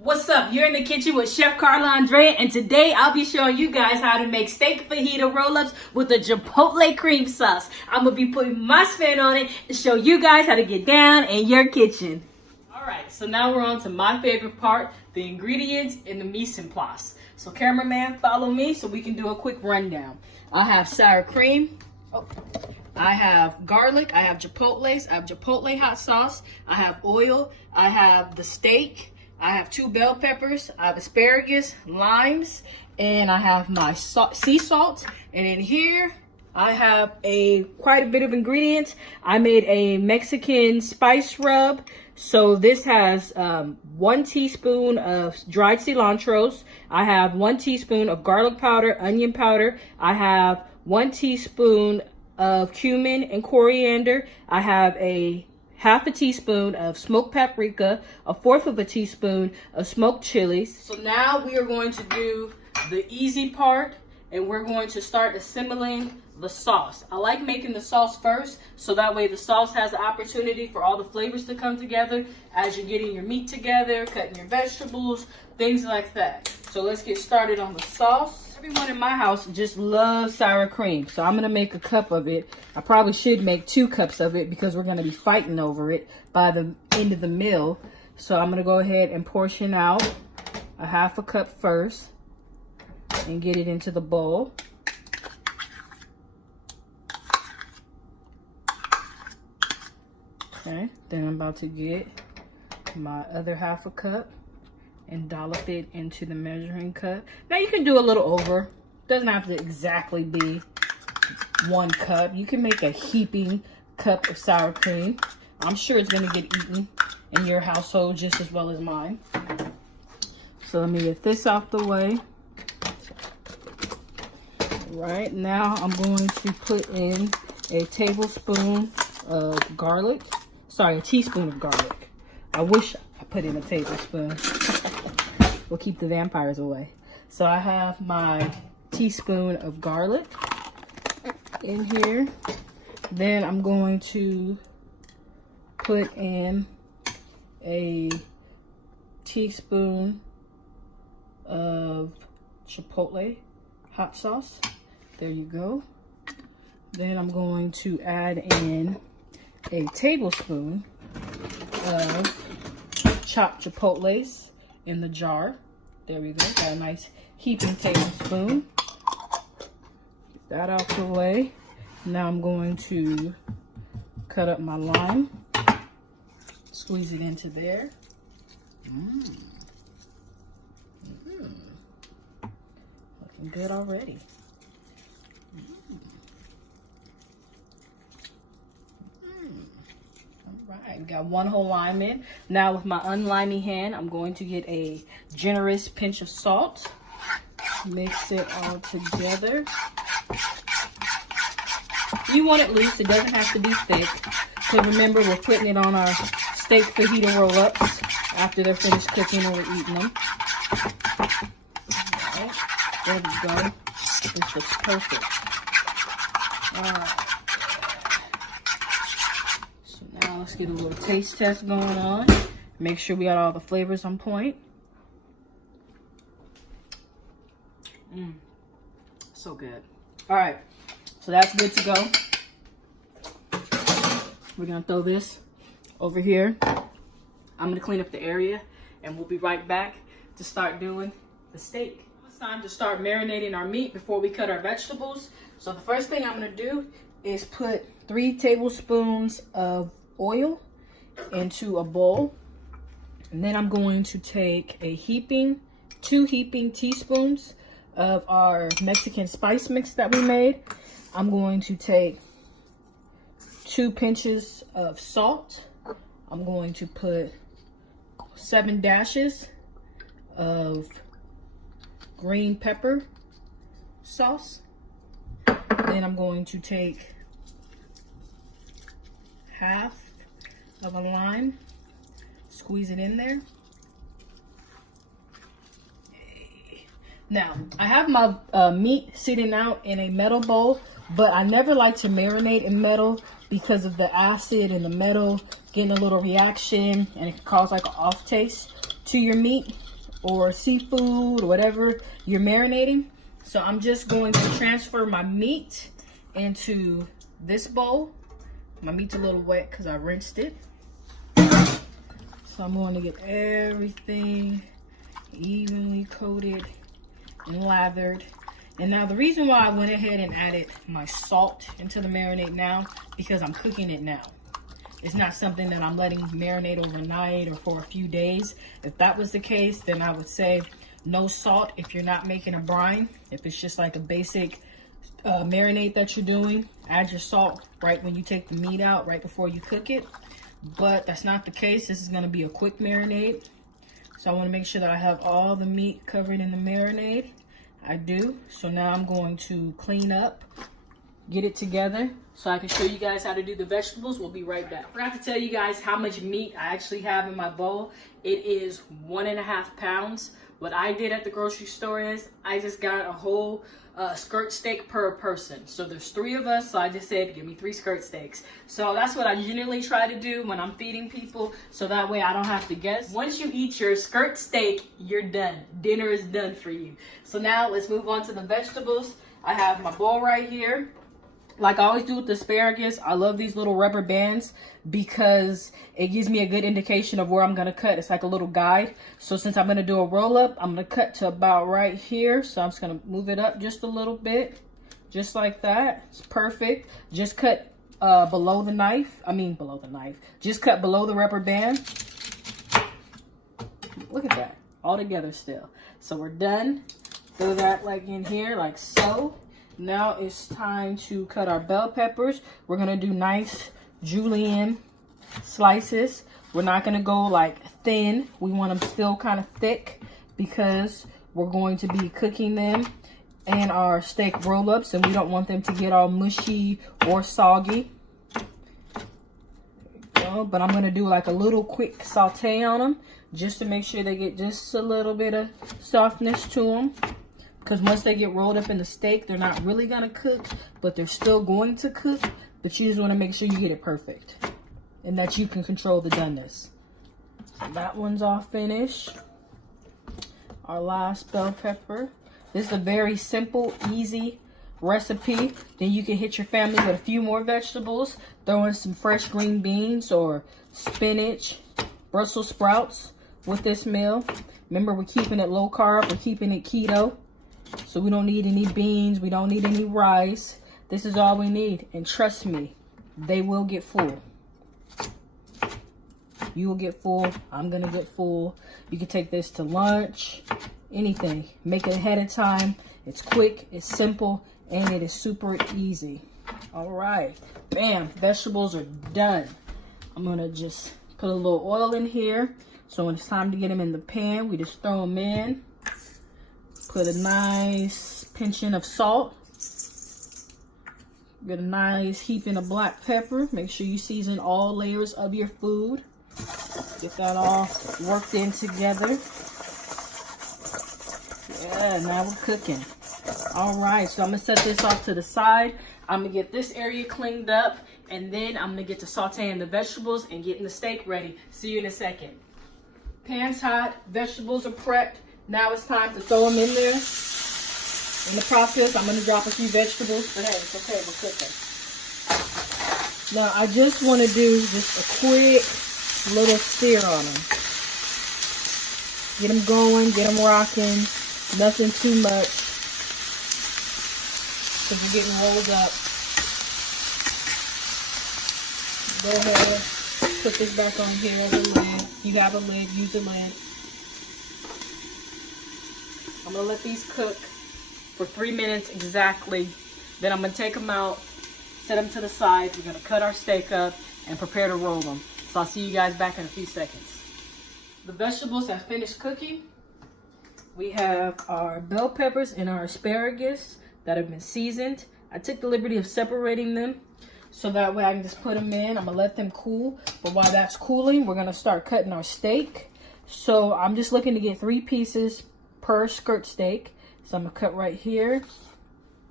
What's up? You're in the kitchen with Chef ChefCarlaAndrea, and today I'll be showing you guys how to make steak fajita roll-ups with a Chipotle cream sauce. I'm going to be putting my spin on it to show you guys how to get down in your kitchen. Alright, so now we're on to my favorite part, the ingredients and the mise en place. So cameraman, follow me so we can do a quick rundown. I have sour cream. I have garlic, I have chipotles, I have chipotle hot sauce, I have oil, I have the steak, I have 2 bell peppers, I have asparagus, limes, and I have my sea salt. And in here, I have quite a bit of ingredients. I made a Mexican spice rub. So this has 1 teaspoon of dried cilantros. I have 1 teaspoon of garlic powder, onion powder. I have 1 teaspoon of cumin and coriander. I have half a teaspoon of smoked paprika, 1/4 of a teaspoon of smoked chilies. So now we are going to do the easy part, and we're going to start assembling the sauce. I like making the sauce first, so that way the sauce has the opportunity for all the flavors to come together as you're getting your meat together, cutting your vegetables, things like that. So let's get started on the sauce. Everyone in my house just loves sour cream, so I'm gonna make a cup of it. I probably should make 2 cups of it because we're gonna be fighting over it by the end of the meal. So I'm gonna go ahead and portion out a 1/2 cup first and get it into the bowl. Okay, then I'm about to get my other 1/2 cup and dollop it into the measuring cup. Now you can do a little over. Doesn't have to exactly be 1 cup. You can make a heaping cup of sour cream. I'm sure it's gonna get eaten in your household just as well as mine. So let me get this out the way. Right now I'm going to put in a tablespoon of garlic. Sorry, a teaspoon of garlic. I wish I put in a tablespoon. We'll keep the vampires away. So I have my teaspoon of garlic in here. Then I'm going to put in a teaspoon of Chipotle hot sauce. There you go. Then I'm going to add in a tablespoon of chopped chipotles in the jar. There we go. Got a nice heaping tablespoon. Get that out the way. Now I'm going to cut up my lime. Squeeze it into there. Looking good already. Alright, got 1 whole lime in. Now with my unlimey hand, I'm going to get a generous pinch of salt. Mix it all together. You want it loose, it doesn't have to be thick. So remember, we're putting it on our steak fajita roll-ups after they're finished cooking and we're eating them. Alright, there we go. This looks perfect. Alright. Let's get a little taste test going on. Make sure we got all the flavors on point. So good. All right, so that's good to go. We're gonna throw this over here. I'm gonna clean up the area and we'll be right back to start doing the steak. It's time to start marinating our meat before we cut our vegetables. So the first thing I'm gonna do is put 3 tablespoons of oil into a bowl, and then I'm going to take 2 heaping teaspoons of our Mexican spice mix that we made. I'm going to take 2 pinches of salt. I'm going to put 7 dashes of green pepper sauce. Then I'm going to take half of a lime, squeeze it in there. Now, I have my meat sitting out in a metal bowl, but I never like to marinate in metal because of the acid and the metal getting a little reaction, and it can cause like an off taste to your meat. or seafood or whatever you're marinating. So I'm just going to transfer my meat into this bowl. My meat's a little wet because I rinsed it. So I'm going to get everything evenly coated and lathered. And now the reason why I went ahead and added my salt into the marinade now, because I'm cooking it now. It's not something that I'm letting marinate overnight or for a few days. If that was the case, then I would say no salt if you're not making a brine. If it's just like a basic marinade that you're doing, add your salt right when you take the meat out, right before you cook it. But that's not the case. This is going to be a quick marinade. So I want to make sure that I have all the meat covered in the marinade. I do. So now I'm going to clean up, get it together so I can show you guys how to do the vegetables. We'll be right back. I forgot to tell you guys how much meat I actually have in my bowl. It is 1.5 pounds. What I did at the grocery store is I just got a whole skirt steak per person. So there's 3 of us, so I just said, give me 3 skirt steaks. So that's what I generally try to do when I'm feeding people, so that way I don't have to guess. Once you eat your skirt steak, you're done. Dinner is done for you. So now let's move on to the vegetables. I have my bowl right here. Like I always do with the asparagus, I love these little rubber bands because it gives me a good indication of where I'm going to cut. It's like a little guide. So since I'm going to do a roll up, I'm going to cut to about right here. So I'm just going to move it up just a little bit, just like that. It's perfect. Just cut below the knife. Just cut below the rubber band. Look at that. All together still. So we're done. Throw that like in here like so. Now it's time to cut our bell peppers. We're going to do nice julienne slices. We're not going to go like thin. We want them still kind of thick because we're going to be cooking them in our steak roll-ups, and we don't want them to get all mushy or soggy. But I'm going to do like a little quick saute on them just to make sure they get just a little bit of softness to them. Because once they get rolled up in the steak, they're not really going to cook, but they're still going to cook. But you just want to make sure you get it perfect and that you can control the doneness. So that one's all finished. Our last bell pepper. This is a very simple, easy recipe. Then you can hit your family with a few more vegetables. Throw in some fresh green beans or spinach, Brussels sprouts with this meal. Remember, we're keeping it low carb. We're keeping it keto. So we don't need any beans. We don't need any rice. This is all we need. And trust me, they will get full. You will get full. I'm going to get full. You can take this to lunch, anything. Make it ahead of time. It's quick, it's simple, and it is super easy. All right. Bam. Vegetables are done. I'm going to just put a little oil in here. So when it's time to get them in the pan, we just throw them in. Put a nice pinching of salt. Get a nice heaping of black pepper. Make sure you season all layers of your food. Get that all worked in together. Yeah, now we're cooking. All right, so I'm going to set this off to the side. I'm going to get this area cleaned up, and then I'm going to get to sauteing the vegetables and getting the steak ready. See you in a second. Pan's hot. Vegetables are prepped. Now it's time to throw them in there. In the process, I'm going to drop a few vegetables, but hey, it's okay, we're cooking. Now, I just want to do just a quick little stir on them. Get them going, get them rocking, nothing too much. Because we're getting rolled up. Go ahead, put this back on here as a lid. If you have a lid, use a lid. I'm going to let these cook for 3 minutes exactly. Then I'm going to take them out, set them to the side. We're going to cut our steak up and prepare to roll them. So I'll see you guys back in a few seconds. The vegetables have finished cooking. We have our bell peppers and our asparagus that have been seasoned. I took the liberty of separating them so that way I can just put them in. I'm going to let them cool. But while that's cooling, we're going to start cutting our steak. So I'm just looking to get 3 pieces per skirt steak. So I'm going to cut right here.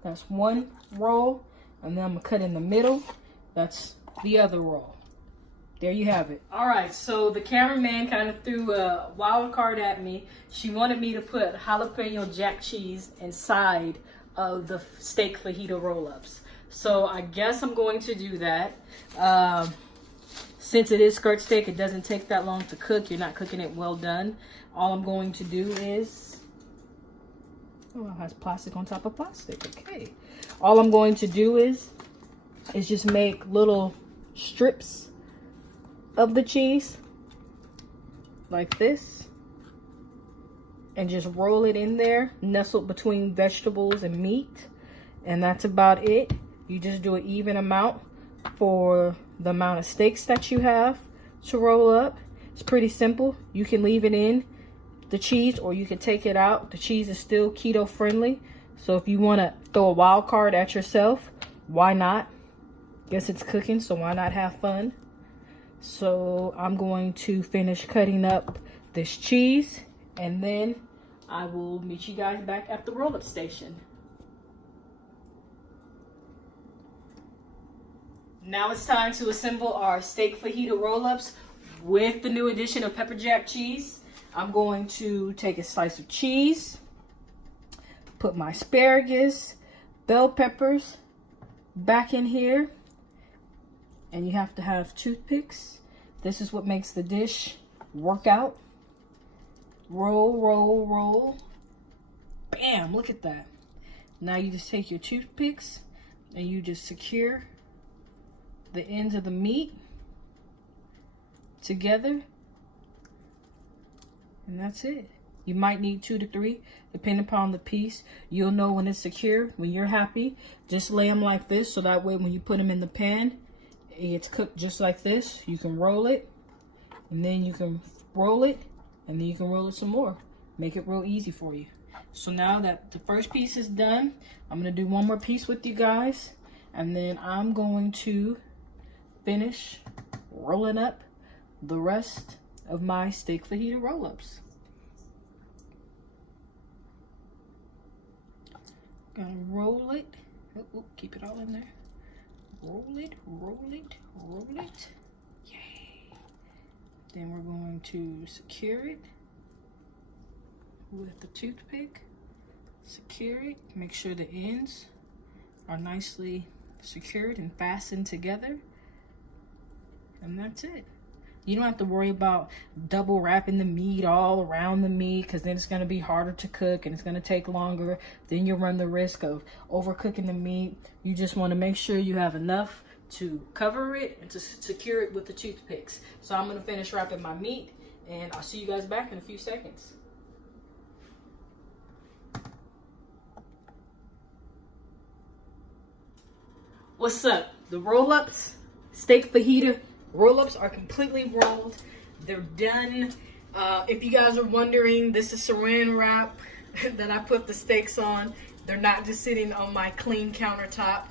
That's one roll. And then I'm going to cut in the middle. That's the other roll. there you have it. All right, so the cameraman kind of threw a wild card at me. She wanted me to put jalapeno jack cheese inside of the steak fajita roll-ups. So I guess I'm going to do that. Since it is skirt steak, it doesn't take that long to cook. You're not cooking it well done. All I'm going to do is, oh, it has plastic on top of plastic. Okay. All I'm going to do is just make little strips of the cheese like this and just roll it in there, nestled between vegetables and meat. And that's about it. You just do an even amount for the amount of steaks that you have to roll up. It's pretty simple. You can leave it in the cheese or you can take it out. The cheese is still keto friendly. So if you want to throw a wild card at yourself, why not? Guess it's cooking, so why not have fun? So I'm going to finish cutting up this cheese and then I will meet you guys back at the roll-up station. Now it's time to assemble our steak fajita roll-ups with the new addition of pepper jack cheese. I'm going to take a slice of cheese, put my asparagus, bell peppers back in here, and you have to have toothpicks. This is what makes the dish work out. Roll, roll, roll. Bam, look at that. Now you just take your toothpicks and you just secure the ends of the meat together, and that's it. You might need 2 to 3 depending upon the piece. You'll know when it's secure, when you're happy. Just lay them like this so that way when you put them in the pan, it gets cooked just like this. You can roll it and then you can roll it and then you can roll it some more. Make it real easy for you. So now that the first piece is done, I'm gonna do one more piece with you guys, and then I'm going to finish rolling up the rest of my steak fajita roll-ups. Gonna roll it. Oh, keep it all in there. Roll it, roll it, roll it. Yay. Then we're going to secure it with the toothpick. Secure it. Make sure the ends are nicely secured and fastened together. And that's it. You don't have to worry about double wrapping the meat all around the meat, because then it's going to be harder to cook and it's going to take longer. Then you'll run the risk of overcooking the meat. You just want to make sure you have enough to cover it and to secure it with the toothpicks. So I'm going to finish wrapping my meat and I'll see you guys back in a few seconds. What's up? The roll-ups, steak fajita roll-ups are completely rolled. They're done. If you guys are wondering, this is saran wrap that I put the steaks on. They're not just sitting on my clean countertop.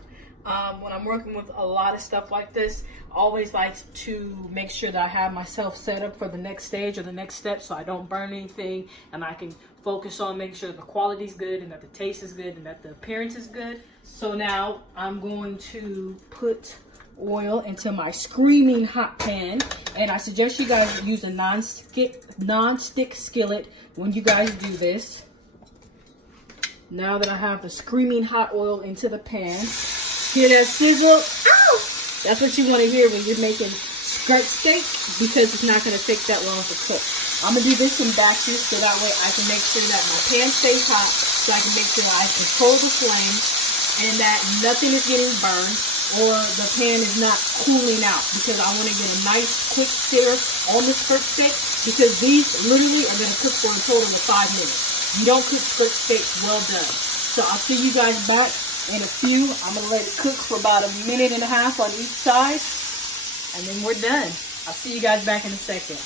When I'm working with a lot of stuff like this, I always like to make sure that I have myself set up for the next stage or the next step so I don't burn anything and I can focus on making sure the quality's good and that the taste is good and that the appearance is good. So now I'm going to put oil into my screaming hot pan, and I suggest you guys use a non-stick skillet when you guys do this. Now that I have the screaming hot oil into the pan, hear that sizzle? Ow! That's what you want to hear when you're making skirt steak, because it's not going to take that long to cook. I'm going to do this in batches so that way I can make sure that my pan stays hot, so I can make sure I control the flame and that nothing is getting burned or the pan is not cooling out, because I want to get a nice quick sear on the skirt steak, because these literally are going to cook for a total of 5 minutes. You don't cook skirt steaks well done. So I'll see you guys back in a few. I'm going to let it cook for about 1.5 minutes on each side, and then we're done. I'll see you guys back in a second.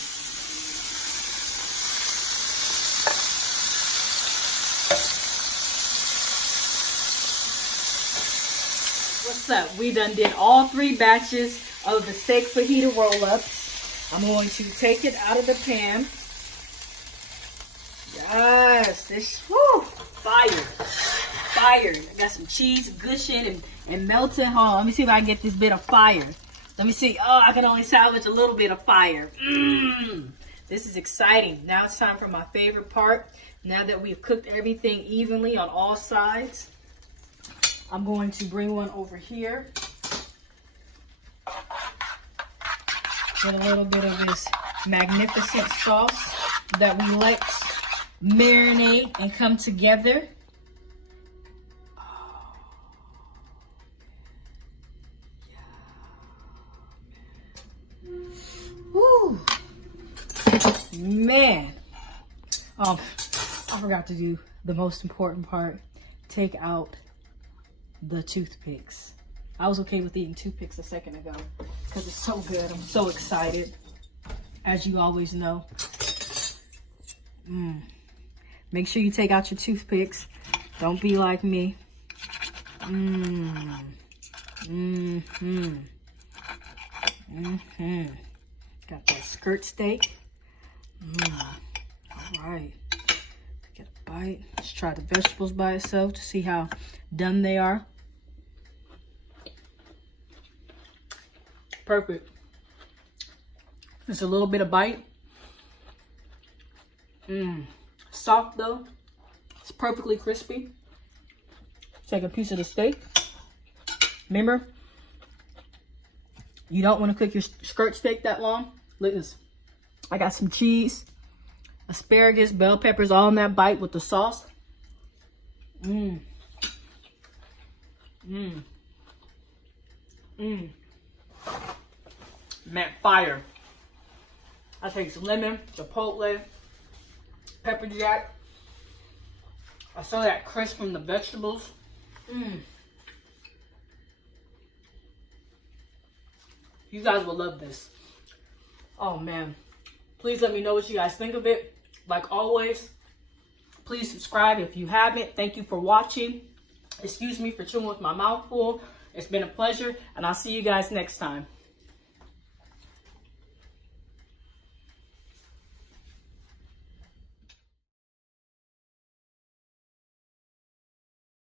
What's up? We done did all 3 batches of the steak fajita roll-ups. I'm going to take it out of the pan. Yes, this, whoo, fire. I got some cheese gushing and melting. Hold on, let me see if I can get this bit of fire. Let me see. Oh, I can only salvage a little bit of fire. This is exciting. Now it's time for my favorite part. Now that we've cooked everything evenly on all sides, I'm going to bring one over here. Get a little bit of this magnificent sauce that we let marinate and come together. Woo. Man. I forgot to do the most important part. Take out the toothpicks. I was okay with eating toothpicks a second ago because it's so good. I'm so excited, as you always know. Make sure you take out your toothpicks. Don't be like me. Got that skirt steak. All right. Get a bite. Let's try the vegetables by itself to see how done they are. Perfect. Just a little bit of bite. Soft though. It's perfectly crispy. Take a piece of the steak. Remember, you don't want to cook your skirt steak that long. Look at this. I got some cheese, asparagus, bell peppers, all in that bite with the sauce. Man, fire. I take some lemon, chipotle, pepper jack. I saw that crisp from the vegetables. You guys will love this. Oh man. Please let me know what you guys think of it. Like always, please subscribe if you haven't. Thank you for watching. Excuse me for chewing with my mouth full. It's been a pleasure, and I'll see you guys next time.